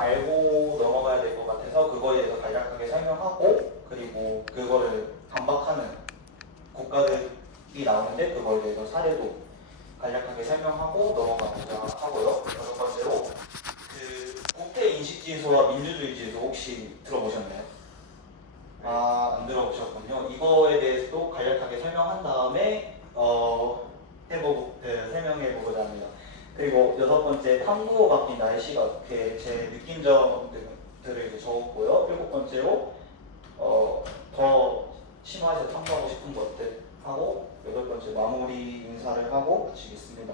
알고 넘어가야 될 것 같아서 그거에 대해서 간략하게 설명하고, 그리고 그거를 반박하는 국가들이 나오는데 그거에 대해서 사례도 간략하게 설명하고 넘어가고자 하고요. 여섯 번째로 그 국태 인식 지수와 민주주의 지수 혹시 들어보셨나요? 아, 안 들어보셨군요. 이거에 대해서도 간략하게 설명한 다음에 설명해 보고자 합니다. 그리고 여섯 번째, 탐구로 바뀐 나의 시각, 이렇게 제 느낀점들을 이제 적었고요. 일곱 번째로 더 심화해서 탐구하고 싶은 것들 하고, 여덟 번째 마무리 인사를 하고 마치겠습니다.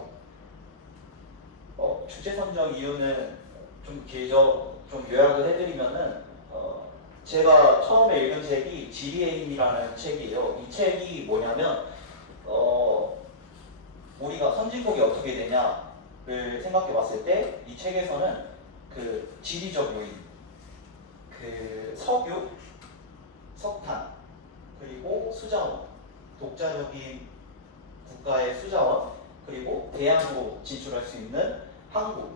주제 선정 이유는 좀 길죠. 좀 요약을 해드리면은 제가 처음에 읽은 책이 지리의 힘이라는 책이에요. 이 책이 뭐냐면 우리가 선진국이 어떻게 되냐를 생각해 봤을 때 이 책에서는 그 지리적 요인, 그 석유, 석탄, 그리고 수자원, 독자적인 국가의 수자원, 그리고 대양으로 진출할 수 있는 항구,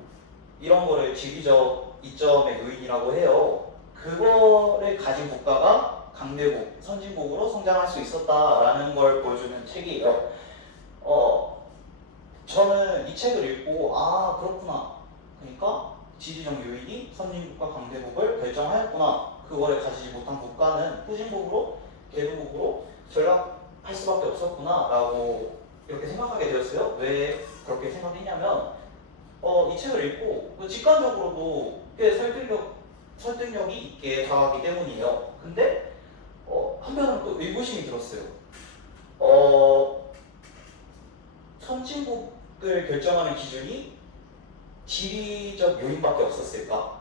이런 거를 지리적 이점의 요인이라고 해요. 그거를 가진 국가가 강대국, 선진국으로 성장할 수 있었다라는 걸 보여주는 책이에요. 저는 이 책을 읽고 아 그렇구나. 그러니까 지리적 요인이 선진국과 강대국을 결정하였구나. 그거를 가지지 못한 국가는 후진국으로 개도국으로 전락할 수밖에 없었구나 라고 이렇게 생각하게 되었어요. 왜 그렇게 생각했냐면 이 책을 읽고 직관적으로도 꽤 설득력이 있게 다가가기 때문이에요. 근데 한편으로 또 의구심이 들었어요. 선진국을 결정하는 기준이 지리적 요인밖에 없었을까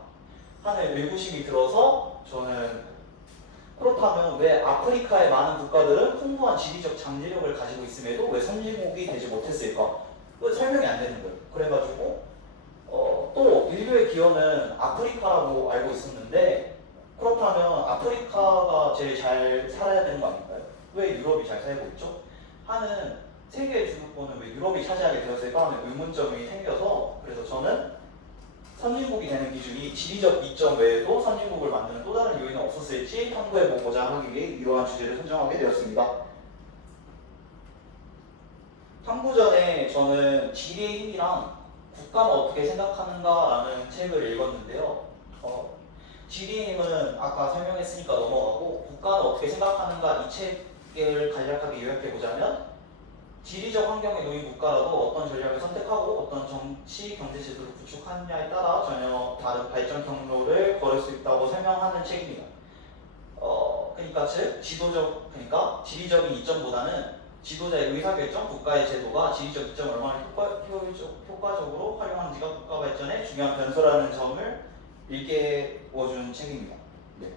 하는 의구심이 들어서 저는 그렇다면 왜 아프리카의 많은 국가들은 풍부한 지리적 잠재력을 가지고 있음에도 왜 선진국이 되지 못했을까? 설명이 안 되는 거예요. 그래가지고 또 인류의 기원은 아프리카라고 알고 있었는데 그렇다면 아프리카가 제일 잘 살아야 되는 거 아닐까요? 왜 유럽이 잘 살고 있죠? 하는 세계의 주도권은 왜 유럽이 차지하게 되었을까 하는 의문점이 생겨서, 그래서 저는 선진국이 되는 기준이 지리적 이점 외에도 선진국을 만드는 또 다른 요인은 없었을지 탐구해보고자 하기 위해 이러한 주제를 선정하게 되었습니다. 탐구 전에 저는 지리의 힘이랑 국가는 어떻게 생각하는가라는 책을 읽었는데요. 지리의 힘은 아까 설명했으니까 넘어가고, 국가는 어떻게 생각하는가 이 책을 간략하게 요약해보자면, 지리적 환경에 놓인 국가라도 어떤 전략을 선택하고 어떤 정치, 경제 제도를 구축하느냐에 따라 전혀 다른 발전 경로를 걸을 수 있다고 설명하는 책입니다. 그러니까 그러니까 지리적인 이점보다는 지도자의 의사결정, 국가의 제도가 지리적 이점을 얼마나 효과적으로 활용하는지가 국가 발전의 중요한 변수라는 점을 일깨워준 책입니다. 네.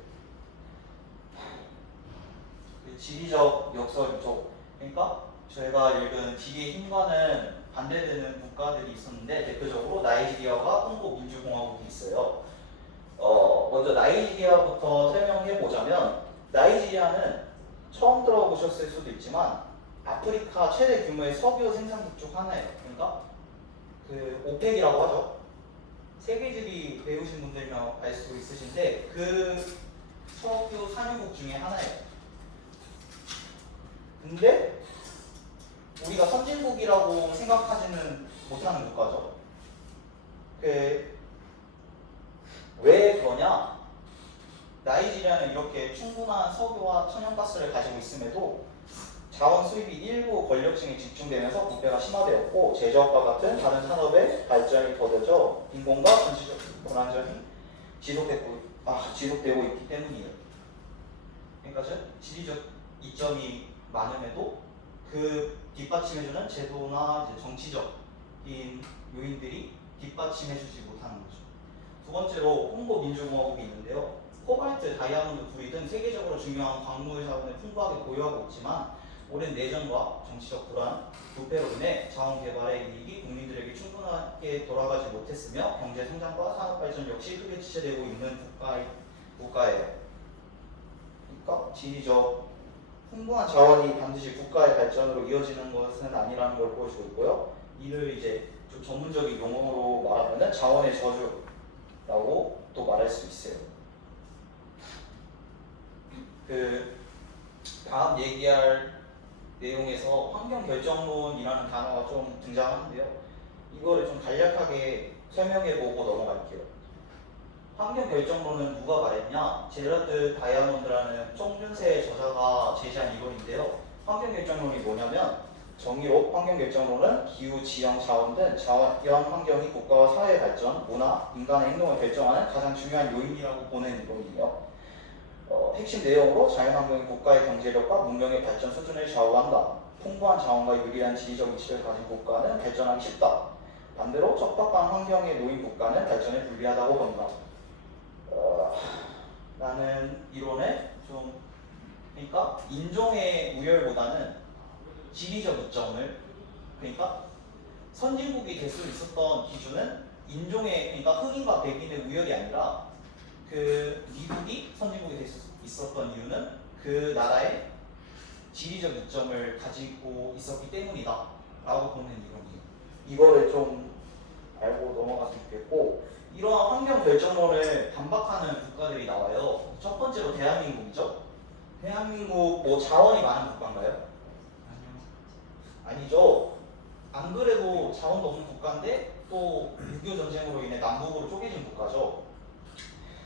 지리적 역설이죠. 그러니까 저희가 읽은 지리의 힘과는 반대되는 국가들이 있었는데 대표적으로 나이지리아와 콩고 민주공화국이 있어요. 먼저 나이지리아부터 설명해 보자면, 나이지리아는 처음 들어보셨을 수도 있지만 아프리카 최대 규모의 석유 생산국 중 하나예요. 그러니까 그 오펙이라고 하죠. 세계지리 배우신 분들이면 알 수 있으신데 그 석유 산유국 중에 하나예요. 근데 우리가 선진국이라고 생각하지는 못하는 국가죠. 왜 그러냐? 나이지리아는 이렇게 충분한 석유와 천연가스를 가지고 있음에도 자원 수입이 일부 권력층에 집중되면서 부패가 심화되었고, 제조업과 같은 다른 산업의 발전이 더뎌져 빈곤과 전체적 불안정이 지속되고 있기 때문이에요. 그러니까 지리적 이점이 많음에도 그 뒷받침해주는 제도나 이제 정치적인 요인들이 뒷받침해주지 못하는 거죠. 두 번째로 콩고 민주공화국이 있는데요. 코발트, 다이아몬드, 구리 등 세계적으로 중요한 광물 자원을 풍부하게 보유하고 있지만 오랜 내전과 정치적 불안, 부패로 인해 자원 개발의 이익이 국민들에게 충분하게 돌아가지 못했으며 경제 성장과 산업 발전 역시 크게 지체되고 있는 국가예요. 그러니까 지리적 풍부한 자원이 반드시 국가의 발전으로 이어지는 것은 아니라는 걸 보여주고 있고요. 이를 이제 좀 전문적인 용어로 말하면 자원의 저주라고 또 말할 수 있어요. 그 다음 얘기할 내용에서 환경결정론이라는 단어가 좀 등장하는데요. 이거를 좀 간략하게 설명해보고 넘어갈게요. 환경결정론은 누가 말했냐? 제라드 다이아몬드라는 총준세 저자가 제시한 이론인데요. 환경결정론이 뭐냐면 정의로 환경결정론은 기후, 지형, 자원 등 자연 환경이 국가와 사회의 발전, 문화, 인간의 행동을 결정하는 가장 중요한 요인이라고 보는 이론이에요. 핵심 내용으로 자연환경이 국가의 경제력과 문명의 발전 수준을 좌우한다. 풍부한 자원과 유리한 지리적 위치를 가진 국가는 발전하기 쉽다. 반대로 척박한 환경에 놓인 국가는 발전에 불리하다고 본다. 나는 이론에 좀 그러니까 인종의 우열보다는 지리적 이점을 그러니까 선진국이 될 수 있었던 기준은 인종의 그러니까 흑인과 백인의 우열이 아니라 그 미국이 선진국이 될 수 있었던 이유는 그 나라의 지리적 이점을 가지고 있었기 때문이다 라고 보는 이론이에요. 이거를 좀 알고 넘어갔으면 좋겠고 이러한 환경 결정론을 반박하는 국가들이 나와요. 첫 번째로 대한민국이죠. 대한민국 뭐 자원이 많은 국가인가요? 아니죠. 안 그래도 자원도 없는 국가인데 또 6.25 전쟁으로 인해 남북으로 쪼개진 국가죠.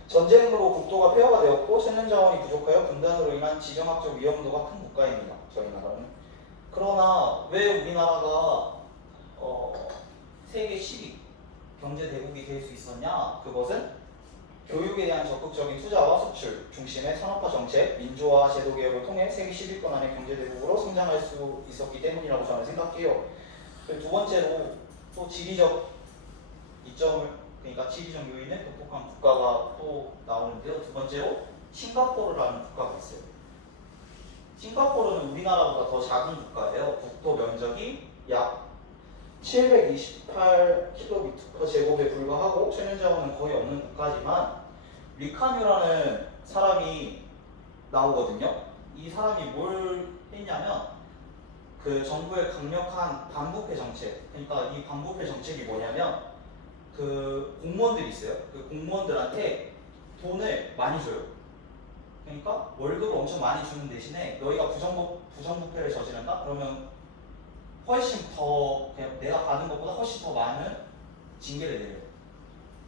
전쟁으로 국토가 폐허가 되었고 생명 자원이 부족하여 분단으로 인한 지정학적 위험도가 큰 국가입니다. 저희 나라는. 그러나 왜 우리나라가 세계 10위 경제 대국이 될 수 있었냐? 그것은 교육에 대한 적극적인 투자와 수출 중심의 산업화 정책, 민주화 제도 개혁을 통해 세계 10위권 안의 경제 대국으로 성장할 수 있었기 때문이라고 저는 생각해요. 두 번째로 또 지리적 이점을 그러니까 지리적 요인에 극복한 국가가 또 나오는데요. 두 번째로 싱가포르라는 국가가 있어요. 싱가포르는 우리나라보다 더 작은 국가예요. 국토 면적이 약 728km/제곱에 불과하고 천연자원은 거의 없는 국가지만 리카뉴라는 사람이 나오거든요. 이 사람이 뭘 했냐면 그 정부의 강력한 반부패 정책, 그러니까 이 반부패 정책이 뭐냐면 그 공무원들이 있어요. 그 공무원들한테 돈을 많이 줘요. 그러니까 월급을 엄청 많이 주는 대신에 너희가 부정부패를 저지른다? 그러면 훨씬 더 그냥 내가 받은 것보다 훨씬 더 많은 징계를 내려요.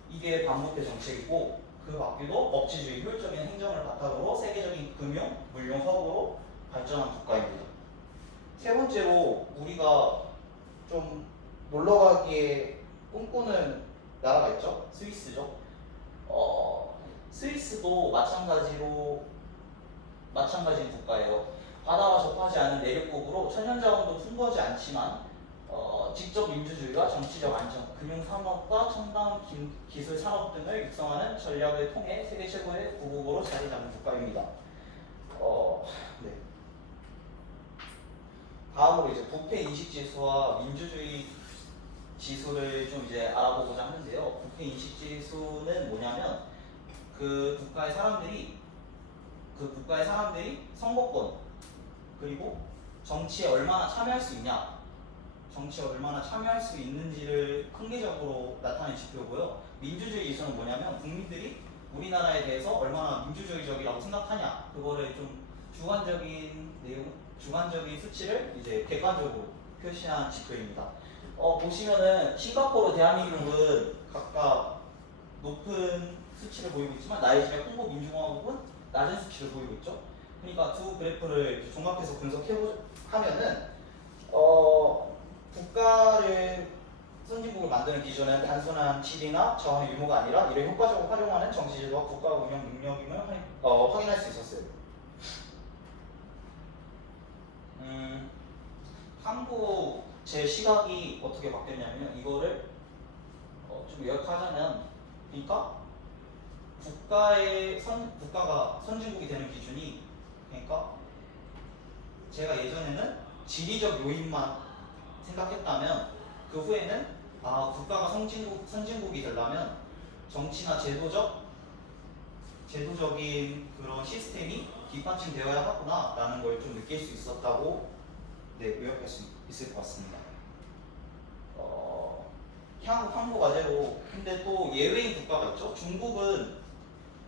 이게 반부패 정책이고 그 밖에도 법치주의, 효율적인 행정을 바탕으로 세계적인 금융, 물류 허브로 발전한 국가입니다. 세 번째로 우리가 좀 놀러가기에 꿈꾸는 나라가 있죠? 스위스죠. 스위스도 마찬가지인 국가예요. 바다와 접하지 않은 내륙국으로 천연자원도 풍부하지 않지만 직접 민주주의와 정치적 안정, 금융산업과 첨단 기술 산업 등을 육성하는 전략을 통해 세계 최고의 구국으로 자리 잡은 국가입니다. 네. 다음으로 이제 부패 인식 지수와 민주주의 지수를 좀 이제 알아보고자 하는데요. 부패 인식 지수는 뭐냐면 그 국가의 사람들이 선거권 그리고 정치에 얼마나 참여할 수 있냐, 정치에 얼마나 참여할 수 있는지를 통계적으로 나타낸 지표고요. 민주주의 지수는 뭐냐면 국민들이 우리나라에 대해서 얼마나 민주주의적이라고 생각하냐, 그거를 좀 주관적인 수치를 이제 객관적으로 표시한 지표입니다. 보시면은 싱가포르, 대한민국은 각각 높은 수치를 보이고 있지만 나이지리아, 콩고 민주공화국은 낮은 수치를 보이고 있죠. 그러니까 두 그래프를 종합해서 분석하면은 국가를 선진국을 만드는 기준은 단순한 지리나 자원의 유무가 아니라 이를 효과적으로 활용하는 정치제도와 국가 운영 능력임을 확인할 수 있었어요. 한국 제 시각이 어떻게 바뀌었냐면 이거를 좀 요약하자면, 그러니까 국가가 선진국이 되는 기준이, 그러니까 제가 예전에는 지리적 요인만 생각했다면 그 후에는 국가가 선진국이 되려면 정치나 제도적인 그런 시스템이 뒷받침되어야 하구나 라는 걸 좀 느낄 수 있었다고 요약할 수 있을 것 같습니다. 향후 과제로 근데 또 예외인 국가가 있죠. 중국은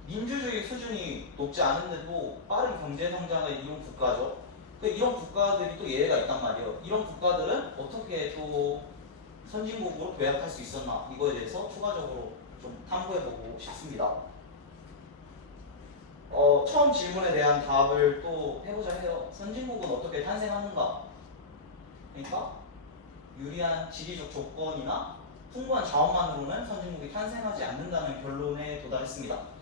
민주주의 수준이 높지 않은데도 빠른 경제 성장을 이룬 국가죠. 이런 국가들이 또 예외가 있단 말이에요. 이런 국가들은 어떻게 또 선진국으로 도약할 수 있었나, 이거에 대해서 추가적으로 좀 탐구해보고 싶습니다. 처음 질문에 대한 답을 또 해보자 해요. 선진국은 어떻게 탄생하는가? 그러니까 유리한 지리적 조건이나 풍부한 자원만으로는 선진국이 탄생하지 않는다는 결론에 도달했습니다.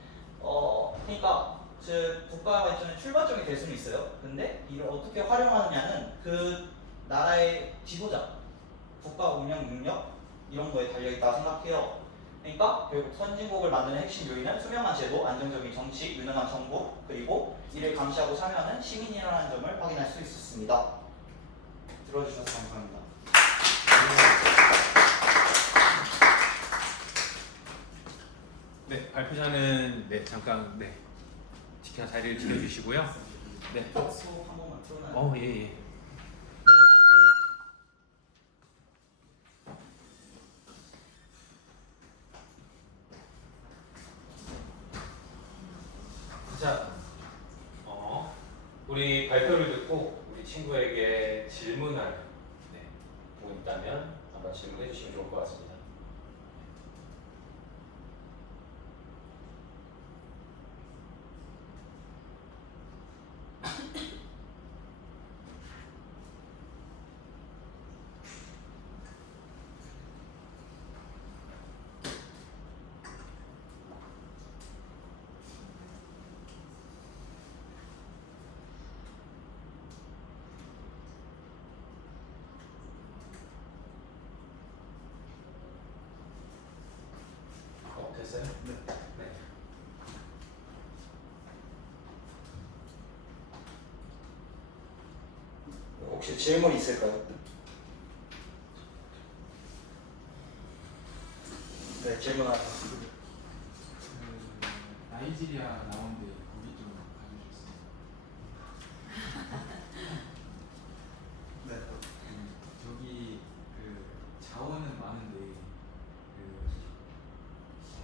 그러니까 즉 국가 발전의 출발점이 될 수는 있어요. 근데 이를 어떻게 활용하느냐는 그 나라의 지도자, 국가 운영 능력 이런 거에 달려 있다고 생각해요. 그러니까 결국 선진국을 만드는 핵심 요인은 투명한 제도, 안정적인 정치, 유능한 정부, 그리고 이를 감시하고 참여하는 시민이라는 점을 확인할 수 있었습니다. 들어주셔서 감사합니다. 네, 발표자는 잠깐 자리를 지켜주시고요. 네. 수업 한 번만 틀어놔요. 예. 자, 우리 발표를 듣고 우리 친구에게 질문할 부분 있다면 한번 질문해 주시면 좋을 것 같습니다. 됐어요? 네. 혹시 질문 있을까요? 네, 질문하세요. 나이지리아 나온데 거기 좀 가주셨어요. 네. 저기 자원은 많은데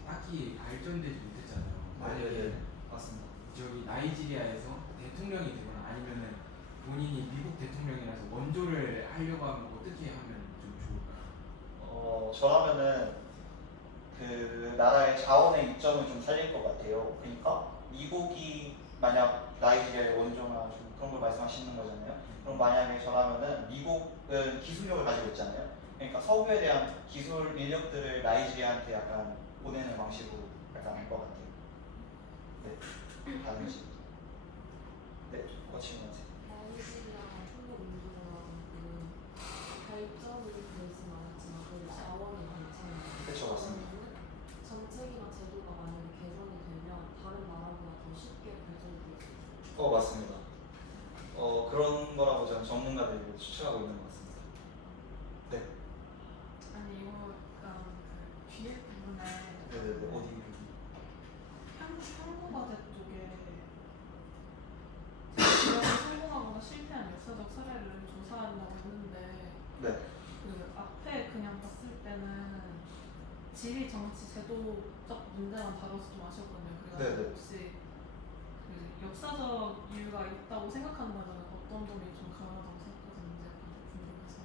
딱히 발전되지 못했잖아요. 네, 맞습니다. 저기 나이지리아에서 대통령이 되거나 아니면은 본인이 미국 대통령이라서 원조를 하려고 하면 어떻게 하면 좀 좋을까요? 저라면은 그 나라의 자원의 이점을 좀 살릴 것 같아요. 그러니까 미국이 만약 나이지리아의 원조나 좀 그런 걸 말씀하시는 거잖아요. 그럼 만약에 저라면은 미국은 기술력을 가지고 있잖아요. 그러니까 석유에 대한 기술 인력들을 나이지리아한테 약간 보내는 방식으로 약간 할 것 같아요. 네, 다른 식. 네, 거치면 하세요. 나이지리아 한국 민주공화국은 발전이 되진 않았지만 그래도 자원이 많잖아요. 그쵸, 맞습니다. 그러면은 정책이나 제도가 만약에 개선이 되면 다른 나라보다 더 쉽게 발전이 될 수 있어요. 맞습니다. 그런 거라고 저는 전문가들이 추측하고 있는 것 같습니다. 네. 아니 이거 약간 그 뒤에 부분에 네네네. 어디? 한국어대 쪽에 지역이 성공하거나 실패한 역사적 사례를 조사한다고 했는데 네. 그 앞에 그냥 봤을 때는 지리 정치 제도적 문제만 다뤄서 좀 아쉬웠거든요. 그래서 네네. 혹시 그 역사적 이유가 있다고 생각하는 거는 어떤 점이 좀 가능하다고 생각하시는지 약간 궁금해서.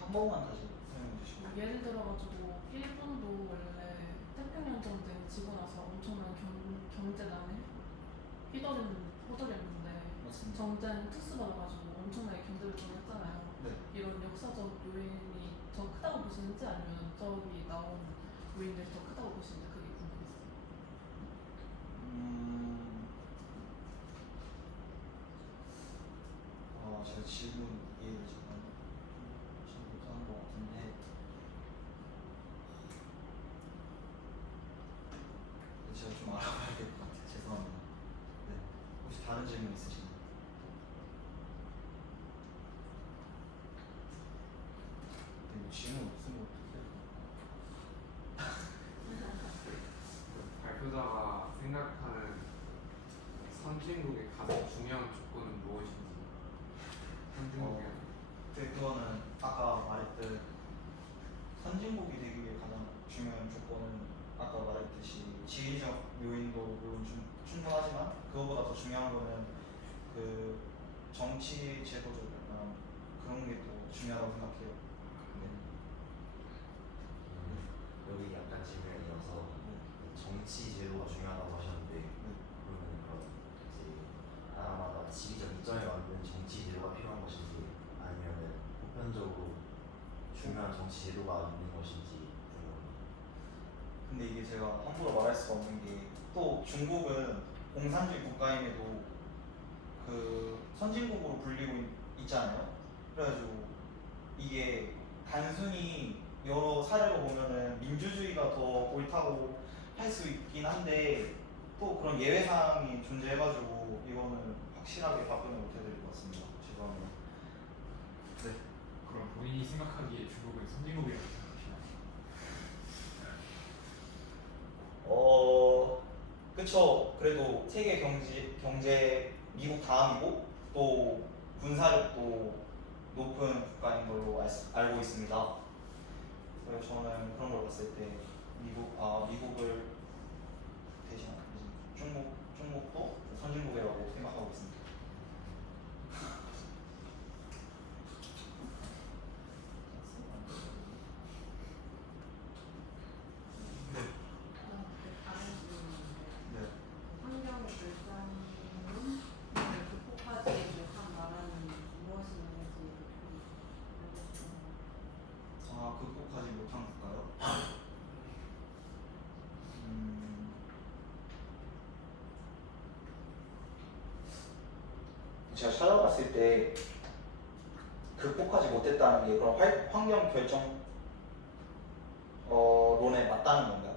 한 번만 다시 설명해 주시면. 뭐 예를 들어가지고 일본도 원래 태평양 전쟁 지고 나서 엄청난 경제난에 호들였는데 맞습니다. 전쟁 특수 받아가지고 엄청나게 경제를 돌렸잖아요. 네. 이런 역사적 요인이 더 크다고 보시는지 아니면 저기 나온 요인들이 더 크다고 보시는지 그게 궁금했어요. 제가 질문 이해를 잠깐 좀 못하는 것 같은데, 제가 좀 알아봐야 될 것 같아요. 죄송합니다. 네. 혹시 다른 질문 있으신가요? 네, 질문 없으면 어떡해요? 발표자가 생각하는 선진국의 가장 중요한 조건은 무엇인지. 선진국의 그거는 아까 말했듯 선진국이 되기 위해 가장 중요한 조건은 아까 말했듯이 있지만 그거보다 더 중요한 거는 그 정치 제도적 약간 그런 게 또 중요하다고 생각해요. 네. 여기 약간 질문이 이어서 정치 제도가 중요하다고 하셨는데 그러면 그럼 이제 나라마다 지리적 이점에 맞는 정치 제도가 필요한 것인지 아니면은 보편적으로 중요한 정치 제도가 있는 것인지 궁금합니다. 근데 이게 제가 함부로 말할 수가 없는 게 또 중국은 공산주의 국가임에도 그 선진국으로 불리고 있잖아요. 그래가지고 이게 단순히 여러 사례로 보면은 민주주의가 더 옳다고 할 수 있긴 한데 또 그런 예외 사항이 존재해가지고 이거는 확실하게 답변을 못 해드릴 것 같습니다. 죄송합니다. 네. 그럼 본인이 생각하기에 중국은 선진국이라고 생각하시나요? 그쵸. 그래도 세계 경제 미국 다음이고 또 군사력도 높은 국가인 걸로 알고 있습니다. 그래서 저는 그런 걸 봤을 때 미국을 대신한 중국도 선진국이라고 생각하고 있습니다. 다른 질문인데 네. 환경 결정을 극복하지 못한 나라는 무엇이 있는지 좀 알고 싶어요. 극복하지 못한 국가요? 제가 찾아봤을 때 극복하지 못했다는 게 그런 환경 결정 론에 맞다는 건가요?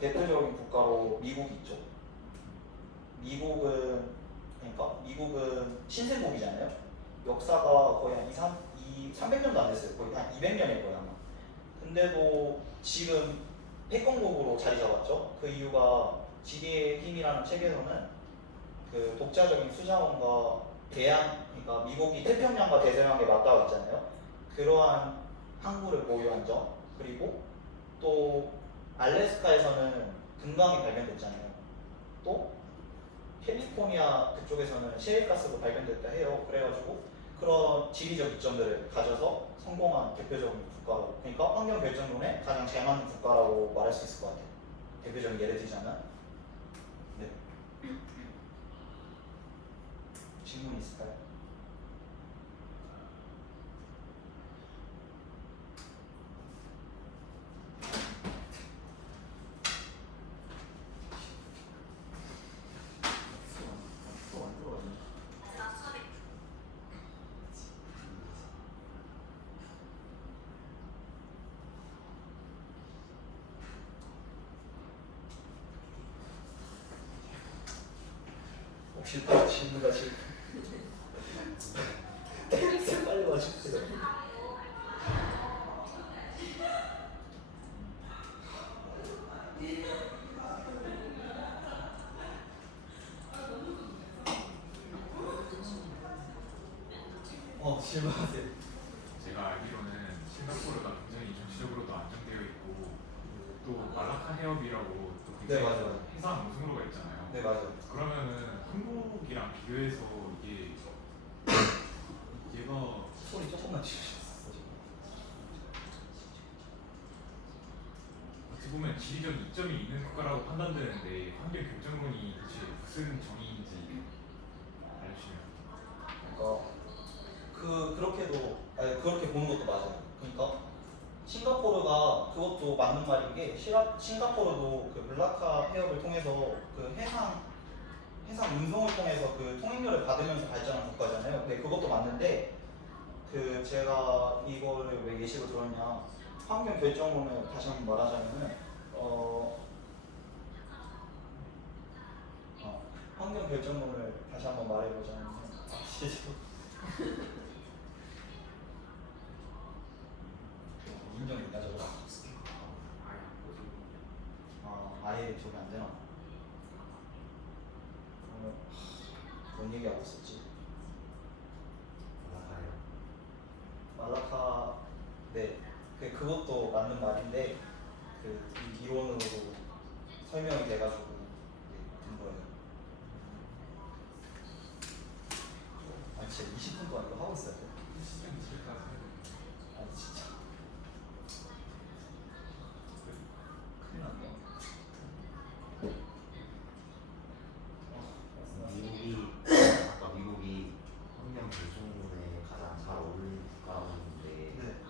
대표적인 국가로 미국이 있죠. 미국은 신생국이잖아요. 역사가 거의 한 300년도 안 됐어요. 거의 한 200년일 거예요 아마. 근데도 지금 패권국으로 자리 잡았죠. 그 이유가 지리의 힘이라는 책에서는 그 독자적인 수자원과 그러니까 미국이 태평양과 대서양에 맞닿아 있잖아요. 그러한 항구를 보유한 점, 그리고 또 알래스카에서는 금광이 발견됐잖아요. 또 캘리포니아 그쪽에서는 셰일가스도 발견됐다 해요. 그래가지고 그런 지리적 이점들을 가져서 성공한 대표적인 국가로, 그러니까 환경 결정론에 가장 잘 맞는 국가라고 말할 수 있을 것 같아요. 대표적인 예를 들자면. 네. 질문 있을까요? 혹시 또 질문가 지금 빨리 와주세요. 질문하세요. 제가 알기로는 싱가포르가 굉장히 정치적으로도 안정되어 있고 또 말라카 해협이라고 또 네, 굉장히 맞아요. 해상 우승로가 있잖아요. 네, 맞아요. 그러면은 한국이랑 비교해서 이게 얘가 소리 조금만 지르셨어 지금. 어떻게 보면 지리적 이점이 있는 국가라고 판단되는데 환경 결정론이 대체 무슨 정의인지 알려주시면. 그러니까 그렇게 보는 것도 맞아요. 그러니까 싱가포르가 그것도 맞는 말인 게 싱가포르도 그 몰라카 해협을 통해서 그 해상 운송을 통해서 그 통행료를 받으면서 발전한 국가잖아요. 근데 그것도 맞는데 그 제가 이거를 왜 예시로 들었냐, 환경 결정론을 다시 한번 말하자면은 환경 결정론을 다시 한번 말해보자면 인정됐나 저거? 아예 저기 안 되나? 그러면 뭔 얘기하고 있었지? 몰라카요. 말라카, 네, 그것도 맞는 말인데 그 이론으로도 설명이 돼가지고 된 거예요. 아 진짜 20분 동안 이거 하고 있어야 돼? 시스템 있을까 생각해. 아 진짜 큰일 났네. 미국이 아까 미국이 환경 결정론에 가장 잘 어울리는 국가라고 했는데 네.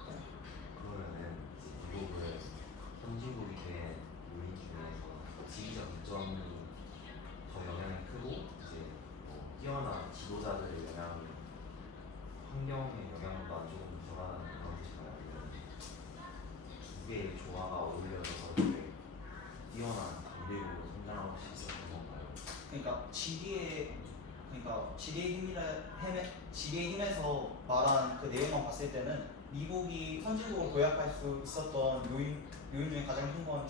그러면은 이제 미국은 선진국이 된 요인 중에서 지리적 이점이 더 영향이 크고 이제 뭐 뛰어난 지도자들의 영향이 환경의 영향보다 조금 덜하다는 그런 뜻인가요? 아니면 두 개의 조화가 어울려져서 이렇게 뛰어난 강대국으로 성장할 수 있었던 건가요? 그러니까 지리의 힘에서 말한 그 내용만 봤을 때는 미국이 선진국을 도약할 수 있었던 요인 중에 가장 큰 건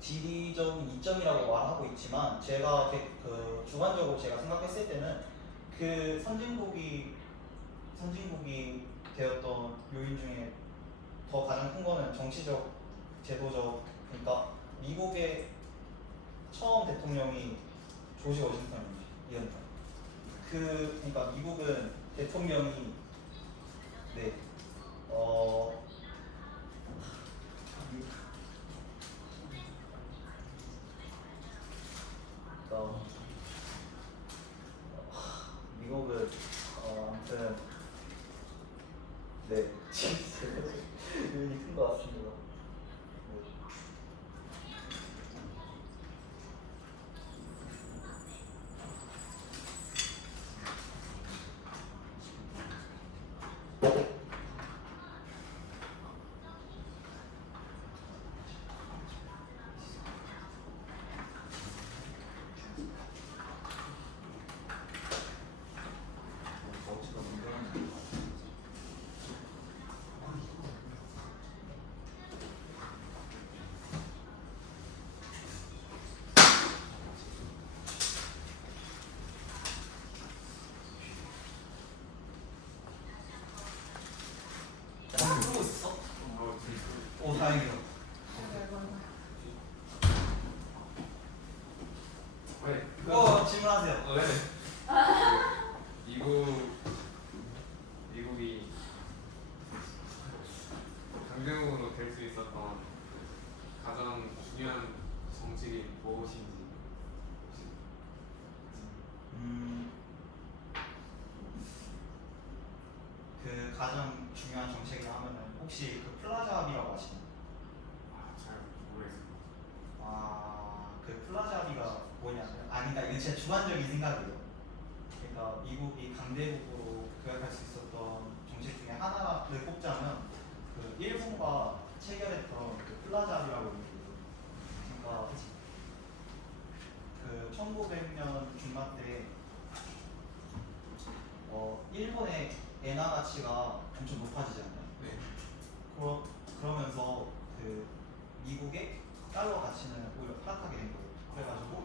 지리적인 이점이라고 말하고 있지만 제가 그 주관적으로 제가 생각했을 때는 그 선진국이 되었던 요인 중에 더 가장 큰 거는 정치적, 제도적. 그러니까 미국의 처음 대통령이 조지 워싱턴이었죠. 그러니까 미국은 대통령이 네, 어, 미국은 아무튼 네, 요인이 큰 것 같습니다. 네. 어찌가 문제는 쓰고 있었어? 오 다행이다. 왜? 질문하세요. 네. 미국이 강대국으로 될 수 있었던 가장 중요한 정책이 무엇인지 혹시 그 가장 중요한 정책이라 하면은 혹시 그 플라자 합의라고 아시나요? 잘 모르겠습니다. 그 플라자 합의가 뭐냐면 아니다 이건 제 주관적인 생각이에요. 그러니까 미국이 강대국으로 도약할 수 있었던 정책 중에 하나를 꼽자면 그 일본과 체결했던 그 플라자 합의라고 있거든요. 그러니까 그 1900년 중반 때 일본의 엔화 가치가 엄청 높아지지 않나요? 네. 그러면서 그 미국의 달러 가치는 오히려 하락하게 된 거예요. 그래가지고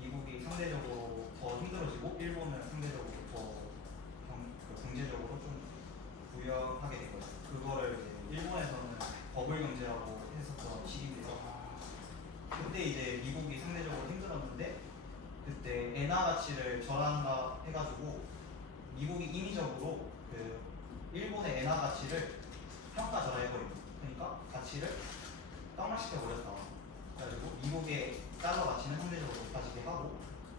미국이 상대적으로 더 힘들어지고 일본은 상대적으로 더 경제적으로 좀 부유하게 된 거죠. 그거를 이제 일본에서는 버블 경제라고 했었던 시기인데요. 그때 이제 미국이 상대적으로 힘들었는데 그때 엔화 가치를 절한다 해가지고 미국이 인위적으로 그 일본의 엔화 가치를 평가절하해버린 거예요. 그러니까 가치를 떡락시켜 버렸다. 그래가지고 미국의 달러 가치는 상대적으로 높아지게 하고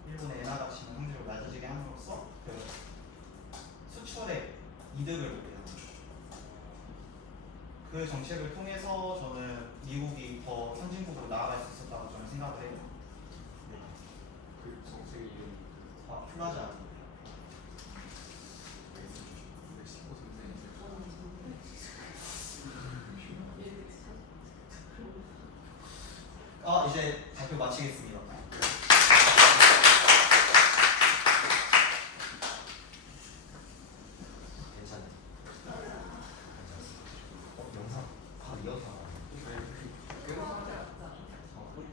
일본의 엔화 가치는 상대적으로 낮아지게 함으로써 그 수출의 이득을 보게 합니다. 그 정책을 통해서 저는 미국이 더 선진국으로 나아갈 수 있었다고 저는 생각을 해요. 네. 그 정책이 이름이 플라자. 이제 발표 마치겠습니다.